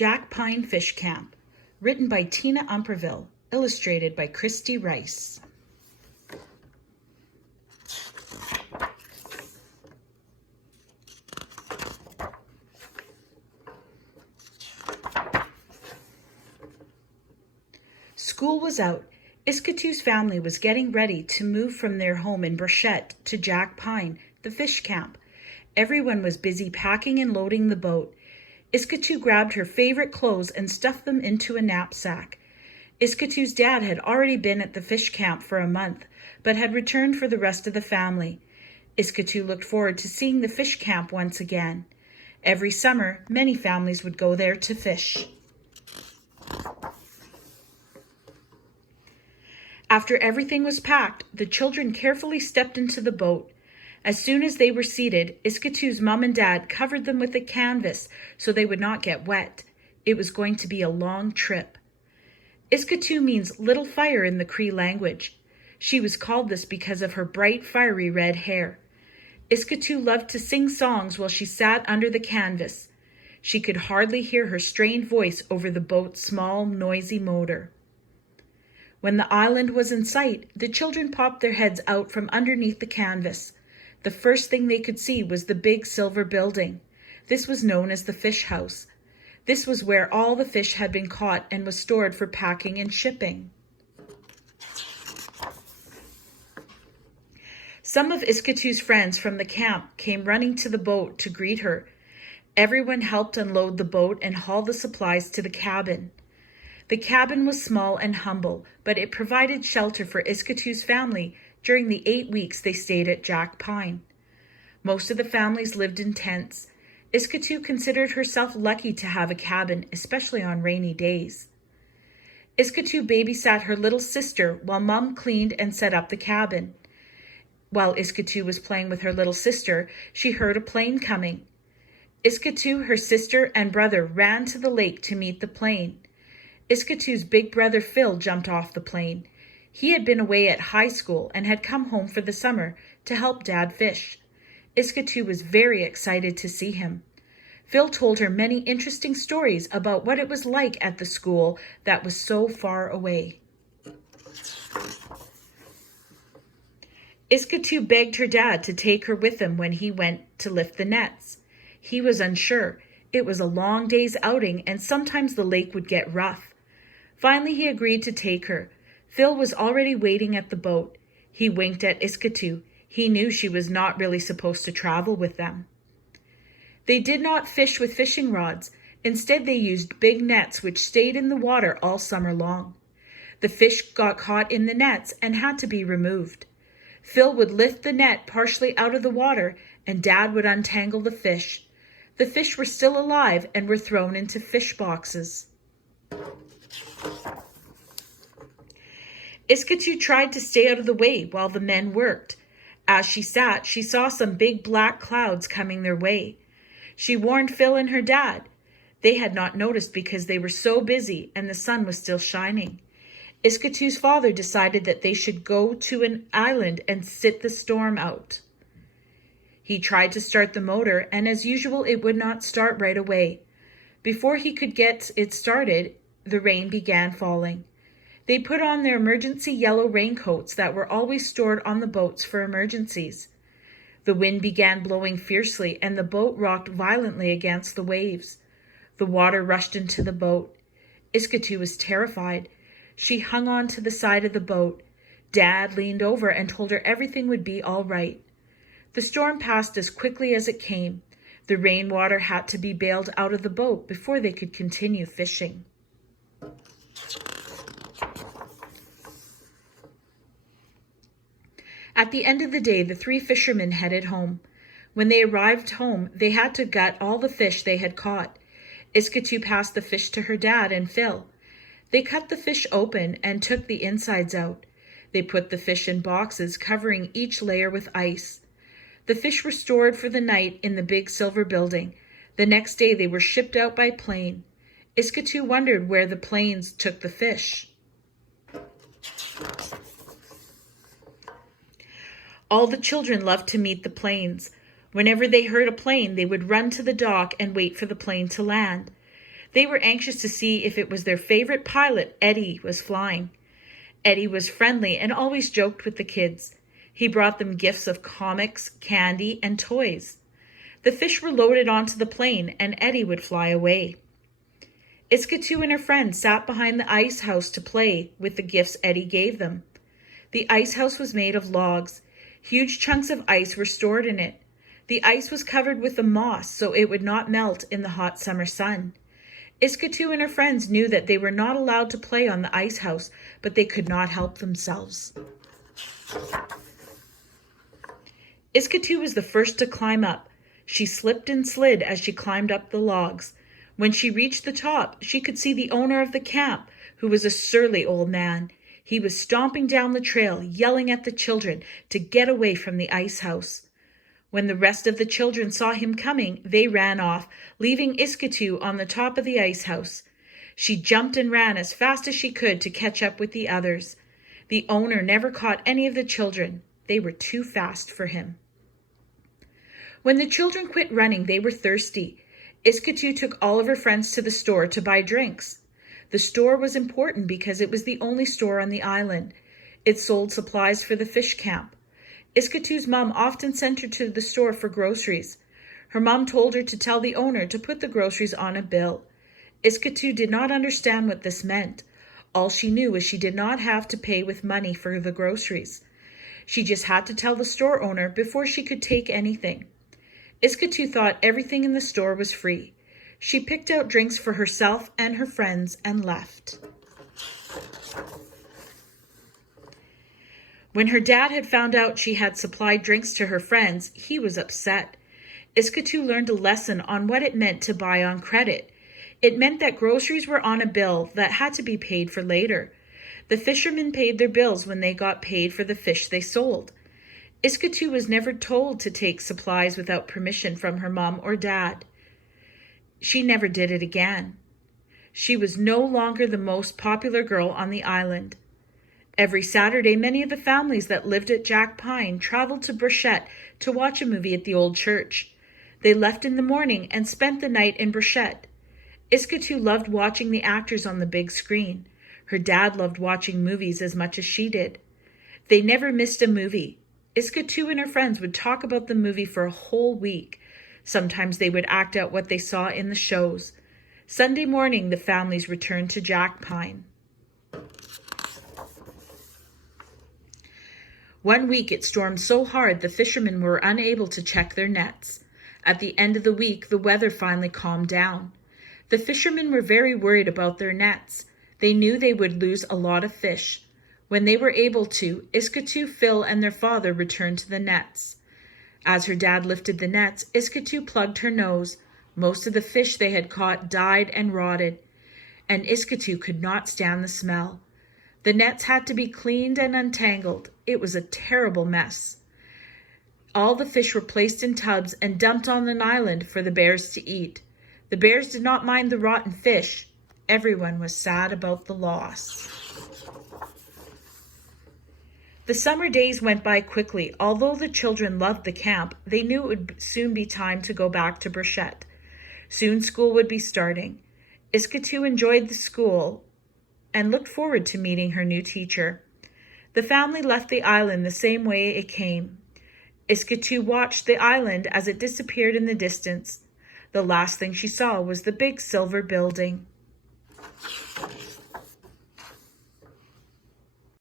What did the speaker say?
Jack Pine Fish Camp, written by Tina Umperville, illustrated by Christy Rice. School was out. Iskatu's family was getting ready to move from their home in Burchette to Jack Pine, the fish camp. Everyone was busy packing and loading the boat. Iskatu grabbed her favorite clothes and stuffed them into a knapsack. Iskatu's dad had already been at the fish camp for a month, but had returned for the rest of the family. Iskatu looked forward to seeing the fish camp once again. Every summer, many families would go there to fish. After everything was packed, the children carefully stepped into the boat. As soon as they were seated, Iskatu's mom and dad covered them with a canvas so they would not get wet. It was going to be a long trip. Iskatu means little fire in the Cree language. She was called this because of her bright, fiery red hair. Iskatu loved to sing songs while she sat under the canvas. She could hardly hear her strained voice over the boat's small, noisy motor. When the island was in sight, the children popped their heads out from underneath the canvas. The first thing they could see was the big silver building. This was known as the fish house. This was where all the fish had been caught and was stored for packing and shipping. Some of Iskatu's friends from the camp came running to the boat to greet her. Everyone helped unload the boat and haul the supplies to the cabin. The cabin was small and humble, but it provided shelter for Iskatu's family during the 8 weeks they stayed at Jack Pine. Most of the families lived in tents. Iskatu considered herself lucky to have a cabin, especially on rainy days. Iskatu babysat her little sister while Mom cleaned and set up the cabin. While Iskatu was playing with her little sister, she heard a plane coming. Iskatu, her sister, and brother ran to the lake to meet the plane. Iskatu's big brother Phil jumped off the plane. He had been away at high school and had come home for the summer to help Dad fish. Iskatu was very excited to see him. Phil told her many interesting stories about what it was like at the school that was so far away. Iskatu begged her dad to take her with him when he went to lift the nets. He was unsure. It was a long day's outing and sometimes the lake would get rough. Finally, he agreed to take her. Phil was already waiting at the boat. He winked at Iskatu. He knew she was not really supposed to travel with them. They did not fish with fishing rods. Instead, they used big nets which stayed in the water all summer long. The fish got caught in the nets and had to be removed. Phil would lift the net partially out of the water and Dad would untangle the fish. The fish were still alive and were thrown into fish boxes. Iskatu tried to stay out of the way while the men worked. As she sat, she saw some big black clouds coming their way. She warned Phil and her dad. They had not noticed because they were so busy and the sun was still shining. Iskatu's father decided that they should go to an island and sit the storm out. He tried to start the motor, and as usual, it would not start right away. Before he could get it started, the rain began falling. They put on their emergency yellow raincoats that were always stored on the boats for emergencies. The wind began blowing fiercely, and the boat rocked violently against the waves. The water rushed into the boat. Iskatu was terrified. She hung on to the side of the boat. Dad leaned over and told her everything would be all right. The storm passed as quickly as it came. The rainwater had to be bailed out of the boat before they could continue fishing. At the end of the day, the 3 fishermen headed home. When they arrived home, they had to gut all the fish they had caught. Iskatu passed the fish to her dad and Phil. They cut the fish open and took the insides out. They put the fish in boxes, covering each layer with ice. The fish were stored for the night in the big silver building. The next day they were shipped out by plane. Iskatu wondered where the planes took the fish. All the children loved to meet the planes. Whenever they heard a plane, they would run to the dock and wait for the plane to land. They were anxious to see if it was their favorite pilot, Eddie, was flying. Eddie was friendly and always joked with the kids. He brought them gifts of comics, candy, and toys. The fish were loaded onto the plane, and Eddie would fly away. Iskatu and her friends sat behind the ice house to play with the gifts Eddie gave them. The ice house was made of logs. Huge chunks of ice were stored in it. The ice was covered with a moss so it would not melt in the hot summer sun. Iskatu and her friends knew that they were not allowed to play on the ice house, but they could not help themselves. Iskatu was the first to climb up. She slipped and slid as she climbed up the logs. When she reached the top, she could see the owner of the camp, who was a surly old man. He was stomping down the trail, yelling at the children to get away from the ice house. When the rest of the children saw him coming, they ran off, leaving Iskatu on the top of the ice house. She jumped and ran as fast as she could to catch up with the others. The owner never caught any of the children. They were too fast for him. When the children quit running, they were thirsty. Iskatu took all of her friends to the store to buy drinks. The store was important because it was the only store on the island. It sold supplies for the fish camp. Iskatu's mom often sent her to the store for groceries. Her mom told her to tell the owner to put the groceries on a bill. Iskatu did not understand what this meant. All she knew was she did not have to pay with money for the groceries. She just had to tell the store owner before she could take anything. Iskatu thought everything in the store was free. She picked out drinks for herself and her friends and left. When her dad had found out she had supplied drinks to her friends, he was upset. Iskatu learned a lesson on what it meant to buy on credit. It meant that groceries were on a bill that had to be paid for later. The fishermen paid their bills when they got paid for the fish they sold. Iskatu was never told to take supplies without permission from her mom or dad. She never did it again. She was no longer the most popular girl on the island. Every Saturday, many of the families that lived at Jack Pine traveled to Burchett to watch a movie at the old church. They left in the morning and spent the night in Burchett. Iskatu loved watching the actors on the big screen. Her dad loved watching movies as much as she did. They never missed a movie. Iskatu and her friends would talk about the movie for a whole week. Sometimes they would act out what they saw in the shows. Sunday morning, the families returned to Jack Pine. One week it stormed so hard the fishermen were unable to check their nets. At the end of the week, the weather finally calmed down. The fishermen were very worried about their nets. They knew they would lose a lot of fish. When they were able to, Iskatu, Phil, and their father returned to the nets. As her dad lifted the nets, Iskatu plugged her nose. Most of the fish they had caught died and rotted, and Iskatu could not stand the smell. The nets had to be cleaned and untangled. It was a terrible mess. All the fish were placed in tubs and dumped on an island for the bears to eat. The bears did not mind the rotten fish. Everyone was sad about the loss. The summer days went by quickly. Although the children loved the camp, they knew it would soon be time to go back to Burchett. Soon school would be starting. Iskatu enjoyed the school and looked forward to meeting her new teacher. The family left the island the same way it came. Iskatu watched the island as it disappeared in the distance. The last thing she saw was the big silver building.